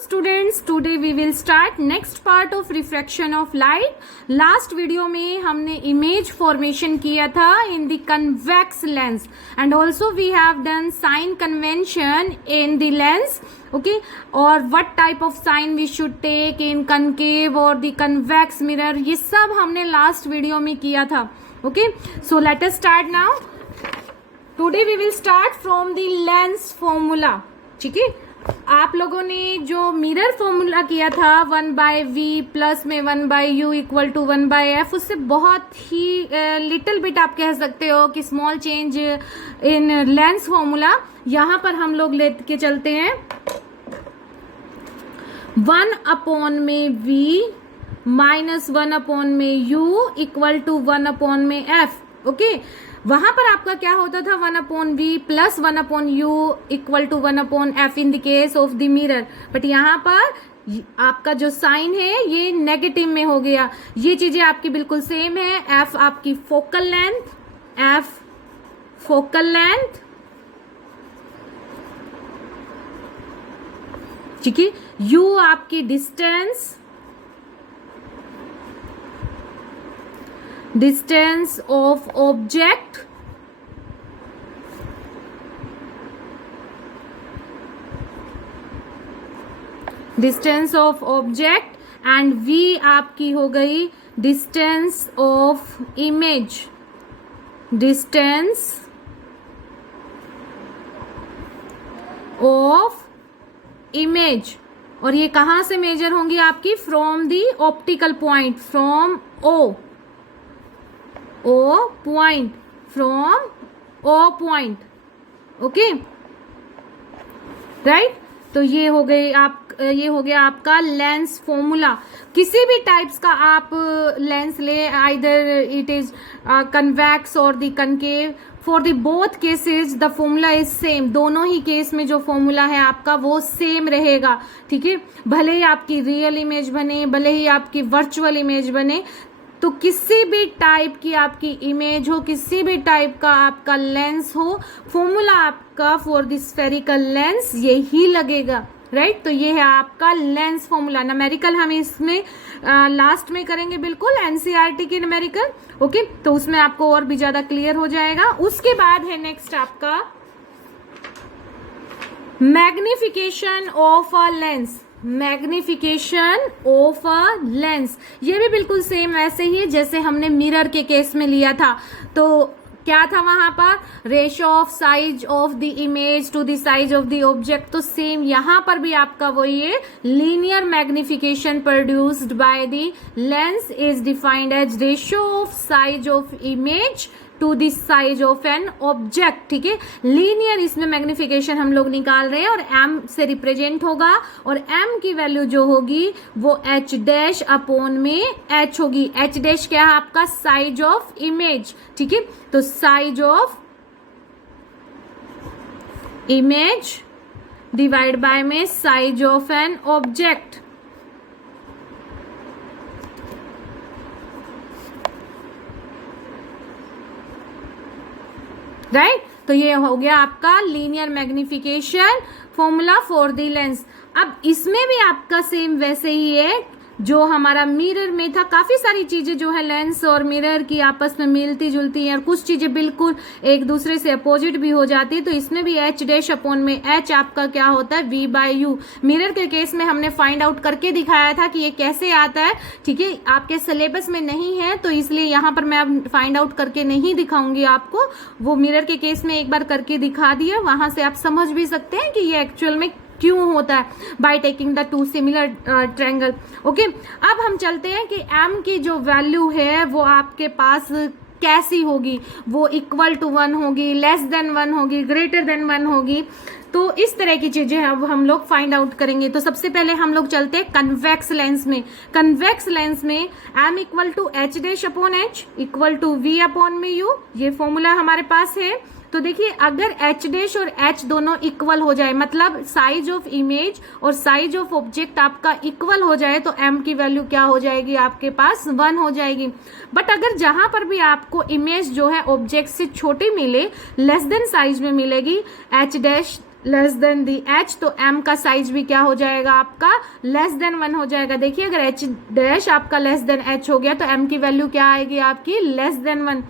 Students, today we will start next part of refraction of light. Last video में हमने image formation किया था in the convex lens and also we have done sign convention in the lens, okay, और what type of sign we should take in concave और the convex mirror, ये सब हमने last video में किया था। Okay, so let us start now. Today we will start from the lens formula. ठीक है, आप लोगों ने जो मिरर फॉर्मूला किया था 1/v प्लस में 1/u इक्वल टू 1/f, उससे बहुत ही लिटिल बिट आप कह सकते हो कि small change in lens formula यहां पर हम लोग लेके चलते हैं 1/v minus 1/u equal to 1/f। Okay, वहां पर आपका क्या होता था 1/v plus 1/u equal to 1/f in the case of the mirror, but यहाँ पर आपका जो साइन है ये नेगेटिव में हो गया। ये चीजें आपकी बिल्कुल सेम है। f आपकी focal length, f focal length, ठीक है, u आपकी distance, distance of object, distance of object, and v आपकी हो गई distance of image, distance of image। और ये कहाँ से मेजर होंगी आपकी? From the optical point, from O point, from O point, okay, right. तो ये हो गया आपका लेंस फॉर्मूला। किसी भी टाइप्स का आप लेंस ले, आइदर इट इज कन्वेक्स और the concave, for the both cases the formula is same. दोनों ही केस में जो फॉर्मूला है आपका वो सेम रहेगा। ठीक है, भले ही आपकी रियल इमेज बने, भले ही आपकी वर्चुअल इमेज बने, तो किसी भी टाइप की आपकी इमेज हो, किसी भी टाइप का आपका लेंस हो, फॉर्मूला आपका फॉर द स्फेरिकल लेंस यही लगेगा, राइट। तो ये है आपका लेंस फॉर्मूला। न्यूमेरिकल हम इसमें लास्ट में करेंगे, बिल्कुल एनसीईआरटी की न्यूमेरिकल, ओके, तो उसमें आपको और भी ज्यादा क्लियर हो जाएगा। उसके बाद है नेक्स्ट आपका magnification of a lens, magnification of a lens. ये भी बिल्कुल सेम वैसे ही जैसे हमने मिरर के केस में लिया था। तो क्या था वहां पर? Ratio of size of the image to the size of the object. तो सेम यहां पर भी आपका वही है, linear magnification produced by the lens is defined as ratio of size of image to the size of an object. ठीक है, linear इसमें मैग्निफिकेशन हम लोग निकाल रहे हैं और m से रिप्रेजेंट होगा, और m की वैल्यू जो होगी वो h डैश अपॉन में h होगी। h डैश क्या है आपका? Size of image. ठीक है, तो size of image divide by में size of an object. Right, तो ये हो गया आपका linear magnification formula for the lens. अब इसमें भी आपका सेम वैसे ही है जो हमारा मिरर में था। काफी सारी चीजें जो है लेंस और मिरर की आपस में मिलती जुलती हैं और कुछ चीजें बिल्कुल एक दूसरे से अपोजिट भी हो जाती है। तो इसमें भी h डैश अपॉन में h आपका क्या होता है? v/u। मिरर के केस में हमने फाइंड आउट करके दिखाया था कि ये कैसे आता है। ठीक है, आपके सिलेबस में नहीं है तो इसलिए यहाँ पर मैं अब फाइंड आउट करके नहीं दिखाऊंगी आपको। वो मिरर के केस में एक बार करके दिखा दिया, वहां से आप समझ भी सकते हैं कि ये एक्चुअल में क्यों होता है, by taking the two similar triangle. Okay, अब हम चलते हैं कि m की जो वैल्यू है वो आपके पास कैसी होगी। वो इक्वल टू 1 होगी, लेस देन 1 होगी, ग्रेटर देन 1 होगी। तो इस तरह की चीजें अब हम लोग फाइंड आउट करेंगे। तो सबसे पहले हम लोग चलते हैं कन्वेक्स लेंस में। कन्वेक्स लेंस में m equal to h dash upon h equal to v upon में u, ये फॉर्मूला हमारे पास है। तो देखिए, अगर h डैश और h दोनों इक्वल हो जाए, मतलब साइज ऑफ इमेज और साइज ऑफ ऑब्जेक्ट आपका इक्वल हो जाए, तो m की वैल्यू क्या हो जाएगी? आपके पास 1 हो जाएगी। बट अगर जहां पर भी आपको इमेज जो है ऑब्जेक्ट से छोटी मिले, लेस देन साइज में मिलेगी, h dash less than the H, तो एम का साइज भी क्या हो जाएगा आपका लेस देन 1 हो जाएगा। देखिए अगर एच डैश आपका लेस देन एच हो गया तो एम की वैल्यू क्या आएगी आपकी less than 1।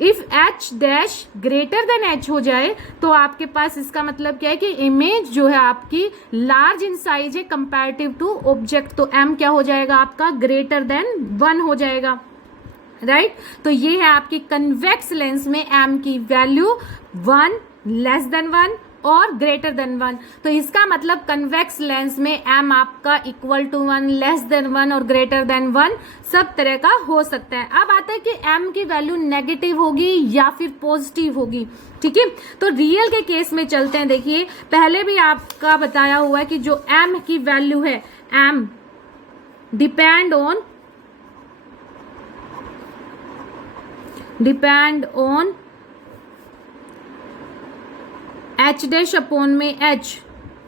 If H dash greater than H हो जाए तो आपके पास इसका मतलब क्या है कि इमेज जो है आपकी लार्ज इन साइज है कंपैरेटिव टू ऑब्जेक्ट, तो एम क्या हो जाएगा आपका ग्रेटर देन 1 हो जाएगा, राइट। तो ये है आपकी कन्वेक्स लेंस में एम की वैल्यू 1, लेस देन 1 और ग्रेटर देन 1। तो इसका मतलब कन्वेक्स लेंस में एम आपका इक्वल टू 1, लेस देन 1 और ग्रेटर देन 1 सब तरह का हो सकता है। अब आता है कि एम की वैल्यू नेगेटिव होगी या फिर पॉजिटिव होगी, ठीक है। तो रियल के केस में चलते हैं। देखिए पहले भी आपका बताया हुआ है कि जो एम की वैल्यू है, m depend on h dash upon में एच,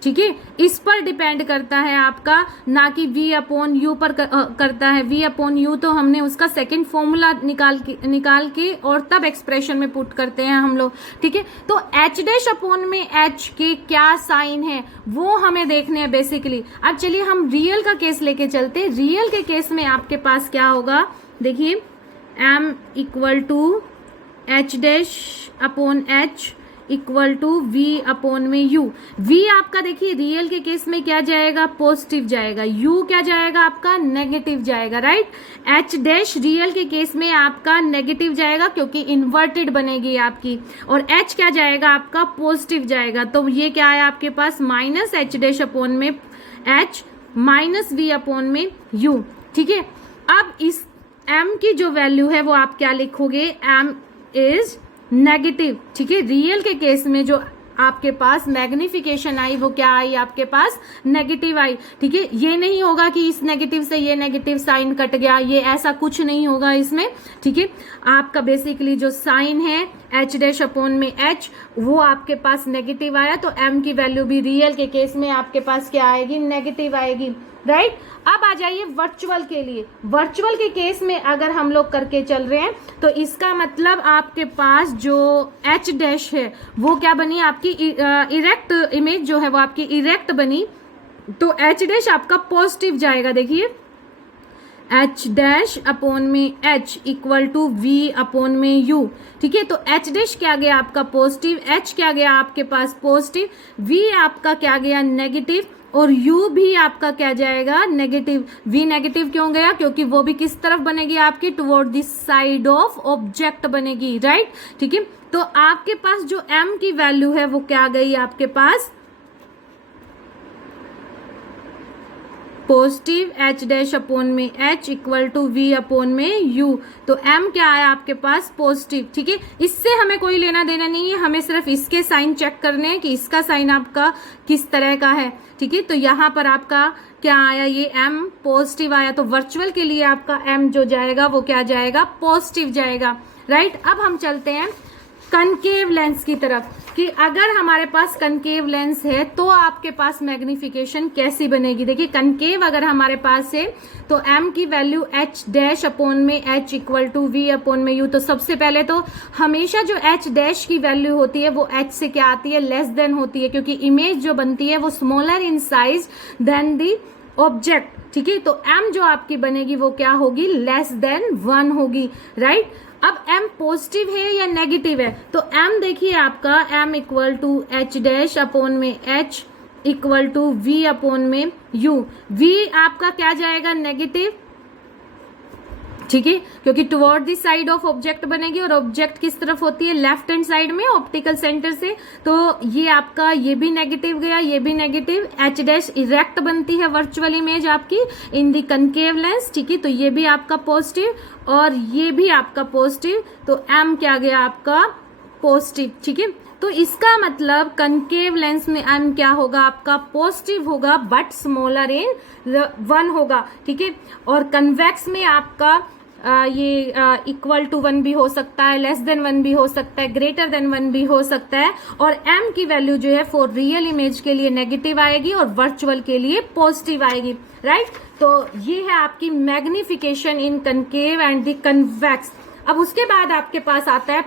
ठीक है, इस पर डिपेंड करता है आपका, ना कि v अपॉन यू पर करता है। v अपॉन यू तो हमने उसका सेकंड फॉर्मूला निकाल के और तब एक्सप्रेशन में पुट करते हैं हम लोग, ठीक है। तो एच डैश अपॉन में एच के क्या साइन है वो हमें देखने हैं बेसिकली। अब चलिए हम रियल का केस लेके चलते हैं। रियल के केस में आपके पास क्या होगा, देखिए m equal to h dash upon h equal to v upon में u। v आपका देखिए रियल के केस में क्या जाएगा पॉजिटिव जाएगा, u क्या जाएगा आपका नेगेटिव जाएगा, राइट। h डैश रियल के केस में आपका नेगेटिव जाएगा क्योंकि इन्वर्टेड बनेगी आपकी, और h क्या जाएगा आपका पॉजिटिव जाएगा। तो ये क्या है आपके पास माइनस एच डैश अपॉन में h माइनस v अपॉन में u, ठीक है। अब इस m की जो वैल्यू है वो आप क्या लिखोगे, m इज नेगेटिव, ठीक है। रियल के केस में जो आपके पास मैग्निफिकेशन आई वो क्या आई आपके पास नेगेटिव आई, ठीक है। ये नहीं होगा कि इस नेगेटिव से ये नेगेटिव साइन कट गया, ये ऐसा कुछ नहीं होगा इसमें, ठीक है। आपका बेसिकली जो साइन है एच डैश अपॉन में एच वो आपके पास नेगेटिव आया, तो एम की वैल्यू भी रियल के केस में आपके पास क्या आएगी नेगेटिव आएगी, राइट। अब आ जाइए वर्चुअल के लिए। वर्चुअल के केस में अगर हम लोग करके चल रहे हैं तो इसका मतलब आपके पास जो एच डैश है वो क्या बनी आपकी इरेक्ट इमेज जो है वो आपकी इरेक्ट बनी, तो एच डैश आपका पॉजिटिव जाएगा। देखिए एच डैश अपॉन में h equal to v upon में यू, ठीक है। तो एच डैश क्या गया आपका पॉजिटिव, एच क्या गया आपके पास पॉजिटिव, वी आपका क्या गया नेगेटिव और u भी आपका क्या जाएगा नेगेटिव। v नेगेटिव क्यों गया, क्योंकि वो भी किस तरफ बनेगी आपकी toward this side of object बनेगी, राइट, ठीक है। तो आपके पास जो m की वैल्यू है वो क्या गई आपके पास पॉजिटिव एच डैश अपॉन में h equal to v upon में यू, तो एम क्या आया आपके पास पॉजिटिव, ठीक है। इससे हमें कोई लेना देना नहीं है, हमें सिर्फ इसके साइन चेक करने हैं कि इसका साइन आपका किस तरह का है, ठीक है। तो यहाँ पर आपका क्या आया, ये एम पॉजिटिव आया, तो वर्चुअल के लिए आपका एम जो जाएगा वो क्या जाएगा पॉजिटिव जाएगा, राइट। अब हम चलते हैं कनकेव लेंस की तरफ कि अगर हमारे पास कनकेव लेंस है तो आपके पास मैग्निफिकेशन कैसी बनेगी। देखिए कनकेव अगर हमारे पास है तो m की वैल्यू h डैश अपॉन में h equal to v upon में u। तो सबसे पहले तो हमेशा जो h डैश की वैल्यू होती है वो h से क्या आती है लेस देन होती है, क्योंकि इमेज जो बनती है वो smaller in size than the object, ठीक है। तो m जो आपकी बनेगी वो क्या होगी लेस देन 1 होगी, राइट। अब m पॉजिटिव है या नेगेटिव है, तो m देखिए आपका m equal to h dash upon में h equal to v upon में u। v आपका क्या जाएगा नेगेटिव, ठीक है, क्योंकि toward the side of object बनेगी और ऑब्जेक्ट किस तरफ होती है लेफ्ट हैंड साइड में ऑप्टिकल सेंटर से, तो ये आपका ये भी नेगेटिव गया, ये भी नेगेटिव। एच डैश इरेक्ट बनती है वर्चुअल इमेज आपकी इन दी कनकेव लेंस, ठीक है, तो ये भी आपका पॉजिटिव और ये भी आपका पॉजिटिव, तो एम क्या गया आपका पॉजिटिव, ठीक है। तो इसका मतलब कनकेव लेंस में एम क्या होगा आपका पॉजिटिव होगा बट स्मॉलर इन 1 होगा, ठीक है। और कन्वेक्स में आपका ये इक्वल टू 1 भी हो सकता है, लेस देन 1 भी हो सकता है, ग्रेटर देन 1 भी हो सकता है, और m की वैल्यू जो है फॉर रियल इमेज के लिए नेगेटिव आएगी और वर्चुअल के लिए पॉजिटिव आएगी, राइट। तो ये है आपकी magnification in concave and the convex. अब उसके बाद आपके पास आता है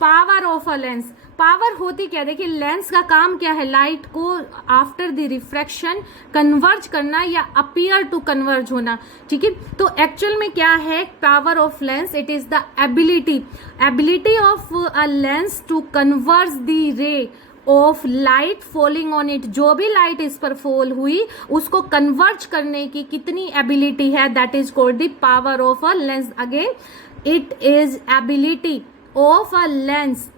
power of a lens. Power होती क्या, देखिए लेंस का काम क्या है, लाइट को आफ्टर द रिफ्रैक्शन कन्वर्ज करना या अपीयर टू कन्वर्ज होना, ठीक है। तो एक्चुअल में क्या है power of lens, it is the ability of a lens to converge the ray of light falling on it, जो भी लाइट इस पर फॉल हुई उसको कन्वर्ज करने की कितनी एबिलिटी है, that is called the power of a lens. Again, it is ability of a lens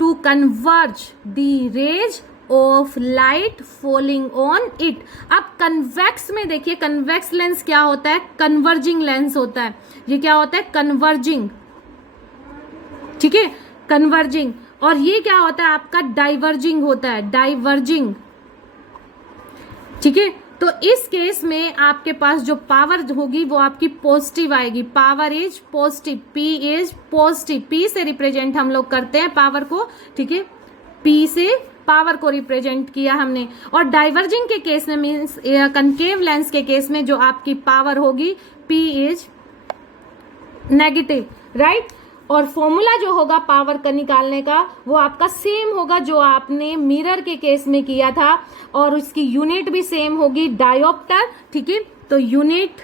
to converge the rays of light falling on it. अब कन्वेक्स में देखिए, कन्वेक्स लेंस क्या होता है, कन्वर्जिंग लेंस होता है। ये क्या होता है, कन्वर्जिंग, ठीक है, कन्वर्जिंग। और ये क्या होता है आपका, डाइवर्जिंग होता है, डाइवर्जिंग, ठीक है। तो इस केस में आपके पास जो पावर होगी वो आपकी पॉजिटिव आएगी, power is positive, P is positive, P से रिप्रेजेंट हम लोग करते हैं पावर को, ठीक है, पी से पावर को रिप्रेजेंट किया हमने। और डाइवर्जिंग के केस में मीन्स कनकेव लेंस के केस में जो आपकी पावर होगी पी इज नेगेटिव, राइट। और फॉर्मूला जो होगा पावर का निकालने का वो आपका सेम होगा जो आपने मिरर के केस में किया था, और उसकी यूनिट भी सेम होगी, डायोप्टर, ठीक है। तो यूनिट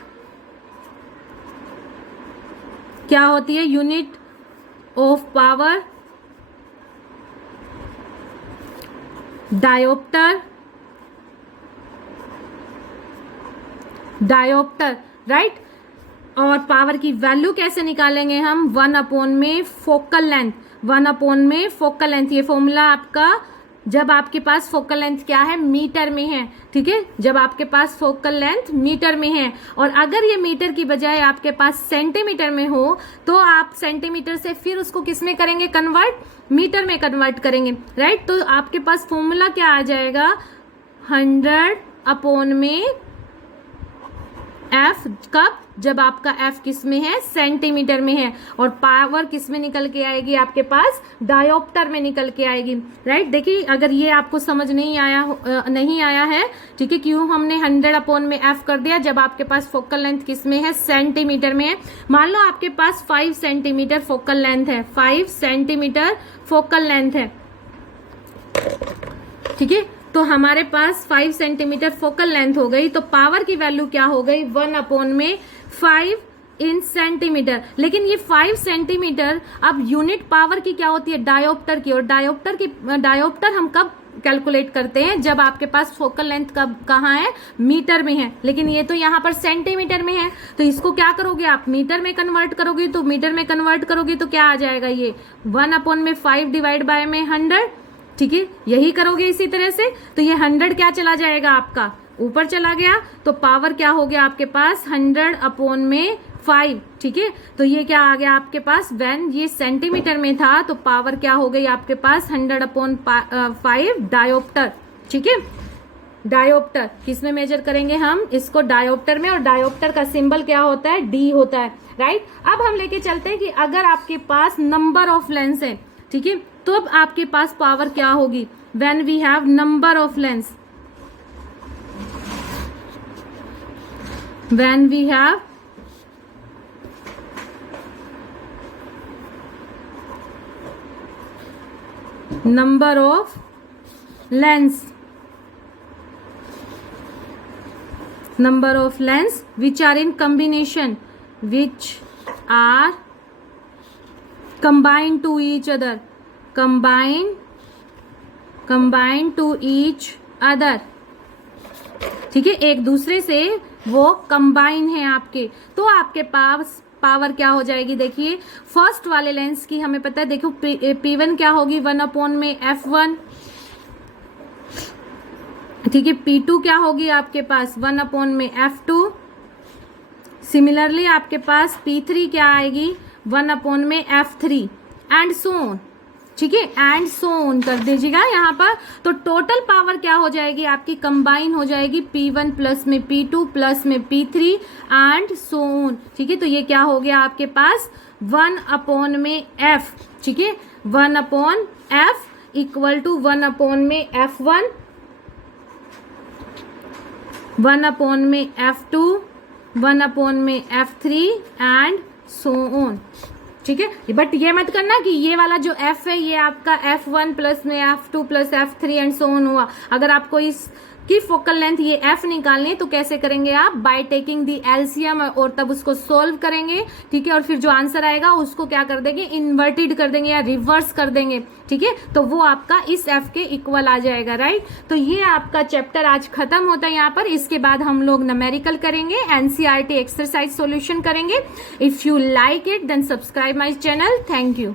क्या होती है, unit of power dioptre, dioptre, right. और पावर की वैल्यू कैसे निकालेंगे हम, 1/में फोकल लेंथ, 1/में फोकल लेंथ। ये फॉर्मूला आपका जब आपके पास फोकल लेंथ क्या है, मीटर में है, ठीक है, जब आपके पास फोकल लेंथ मीटर में है। और अगर ये मीटर की बजाय आपके पास सेंटीमीटर में हो तो आप सेंटीमीटर से फिर उसको किस में करेंगे कन्वर्ट, मीटर में कन्वर्ट करेंगे, राइट। तो आपके पास फॉर्मूला क्या आ जाएगा, 100/में एफ, कब, जब आपका एफ किस में है, सेंटीमीटर में है। और पावर किस में निकल के आएगी आपके पास, डायोप्टर में निकल के आएगी, राइट। देखिए अगर ये आपको समझ नहीं आया है, ठीक है, क्यों हमने 100/में एफ कर दिया, जब आपके पास फोकल लेंथ किस में है, सेंटीमीटर में है। मान लो आपके पास 5 सेंटीमीटर फोकल लेंथ है, 5 सेंटीमीटर फोकल लेंथ है, ठीक है। तो हमारे पास 5 सेंटीमीटर फोकल लेंथ हो गई, तो पावर की वैल्यू क्या हो गई, 1/5 इन सेंटीमीटर। लेकिन ये 5 सेंटीमीटर, अब यूनिट पावर की क्या होती है, डायोप्टर की। और डायोप्टर हम कब कैलकुलेट करते हैं, जब आपके पास फोकल लेंथ कब कहाँ है, मीटर में है। लेकिन ये तो यहाँ पर सेंटीमीटर में है, तो इसको क्या करोगे आप, मीटर में कन्वर्ट करोगे। तो मीटर में कन्वर्ट करोगे तो क्या आ जाएगा, ये 1/5 डिवाइड बाय में 100, ठीक है, यही करोगे इसी तरह से। तो ये 100 क्या चला जाएगा आपका, ऊपर चला गया। तो पावर क्या हो गया आपके पास, 100/5, ठीक है। तो ये क्या आ गया आपके पास, व्हेन ये सेंटीमीटर में था तो पावर क्या हो गई आपके पास, 100/5 डायोप्टर, ठीक है। डायोप्टर किस में मेजर करेंगे हम, इसको डायोप्टर में। और डायोप्टर का सिंबल क्या होता है, डी होता है, राइट। अब हम लेके चलते हैं कि अगर आपके पास नंबर ऑफ लेंस है, ठीक है, तो अब आपके पास पावर क्या होगी, when we have number of lens, when we have number of lens which are in combination, which are combined to each other, combined to each other, ठीक है, एक दूसरे से वो कंबाइन है आपके। तो आपके पास पावर क्या हो जाएगी, देखिए फर्स्ट वाले लेंस की हमें पता है, देखो P1 क्या होगी, 1/में F1, ठीक है। P2 क्या होगी आपके पास, 1/में F2। सिमिलरली आपके पास P3 क्या आएगी, 1/में F3 एंड सो ऑन, ठीक है, एंड सो ऑन कर दीजिएगा यहाँ पर। तो टोटल पावर क्या हो जाएगी आपकी, कंबाइन हो जाएगी P1 प्लस में P2 प्लस में P3 एंड सो ऑन, ठीक है। तो ये क्या हो गया आपके पास, 1/में F, ठीक है, 1/F इक्वल टू 1/में F1, 1/में F2, 1/में F3 एंड सो ऑन, ठीक है। बट ये मत करना कि ये वाला जो f है ये आपका f1 प्लस में f2 plus f3 and so on हुआ। अगर आपको इस की फोकल लेंथ ये f निकालनी है तो कैसे करेंगे आप, बाय टेकिंग दी एलसीएम, और तब उसको सोल्व करेंगे, ठीक है। और फिर जो आंसर आएगा उसको क्या कर देंगे, इन्वर्टेड कर देंगे या रिवर्स कर देंगे, ठीक है। तो वो आपका इस f के इक्वल आ जाएगा, राइट। तो ये आपका चैप्टर आज खत्म होता है यहाँ पर। इसके बाद हम लोग न्यूमेरिकल करेंगे, एनसीईआरटी एक्सरसाइज सॉल्यूशन करेंगे। If you like it then subscribe my channel. Thank you.